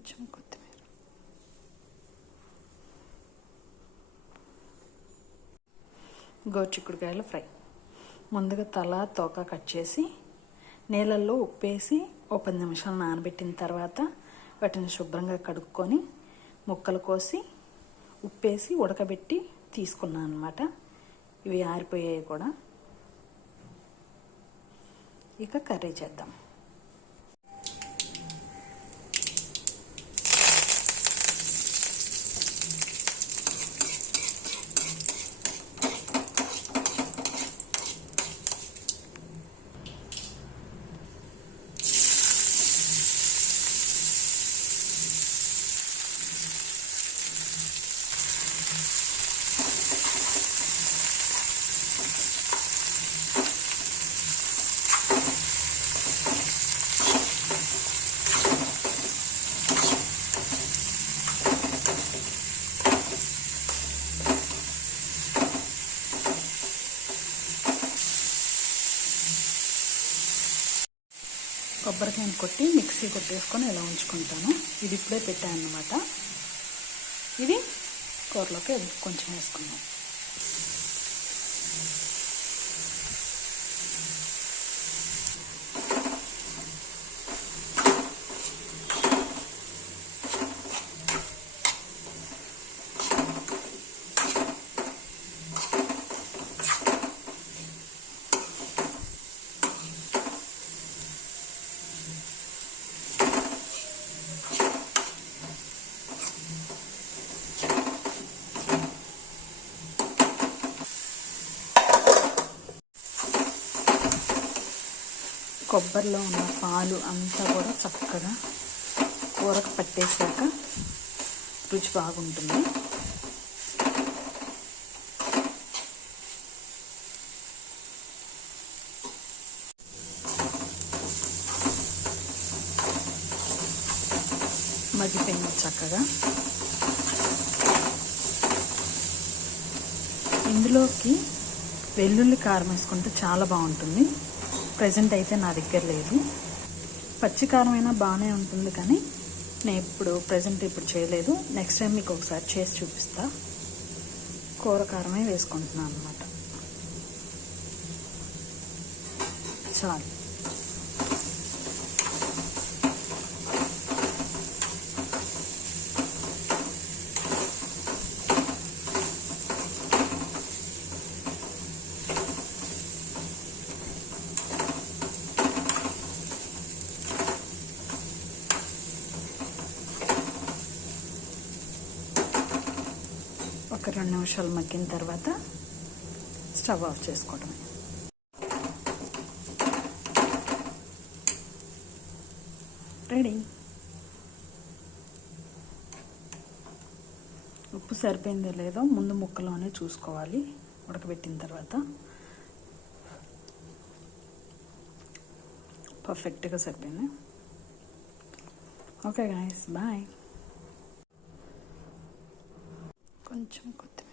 కొంచెం కొత్తిమీర. గోరుచిక్కుడుకాయల ఫ్రై. ముందుగా తల తోక కట్ చేసి నీళ్ళల్లో ఉప్పేసి 10 నిమిషాలు నానబెట్టిన తర్వాత వాటిని శుభ్రంగా కడుక్కొని ముక్కలు కోసి ఉప్పేసి ఉడకబెట్టి తీసుకున్నాను అన్నమాట. ఇవి ఆరిపోయాయి కూడా. ఇక కర్రీ చేద్దాం. కొబ్బరికాయను కొట్టి మిక్సీ కొట్టేసుకొని ఇలా ఉంచుకుంటాను. ఇది ఇప్పుడే పెట్టాను అన్నమాట. ఇది కూరలోకి కొంచెం వేసుకున్నాం. కొబ్బరిలో ఉన్న పాలు అంతా కూడా చక్కగా కూరకు పట్టేశాక రుచి బాగుంటుంది. మగ్గిపోయింది చక్కగా. ఇందులోకి వెల్లుల్లి కారం వేసుకుంటే చాలా బాగుంటుంది. ప్రజెంట్ అయితే నా దగ్గర లేదు. పచ్చి కారం అయినా బాగానే ఉంటుంది, కానీ నేను ఇప్పుడు చేయలేదు. నెక్స్ట్ టైం మీకు ఒకసారి చేసి చూపిస్తా. కూర కారమే వేసుకుంటున్నాను అన్నమాట. చాలు. ఒక 2 నిమిషాలు మగ్గిన తర్వాత స్టవ్ ఆఫ్ చేసుకోవడమే. రెడీ. ఉప్పు సరిపోయిందో లేదో ముందు ముక్కలోనే చూసుకోవాలి ఉడకబెట్టిన తర్వాత. పర్ఫెక్ట్గా సరిపోయింది. Okay guys, bye. కొంచెం కొత్తిమీర.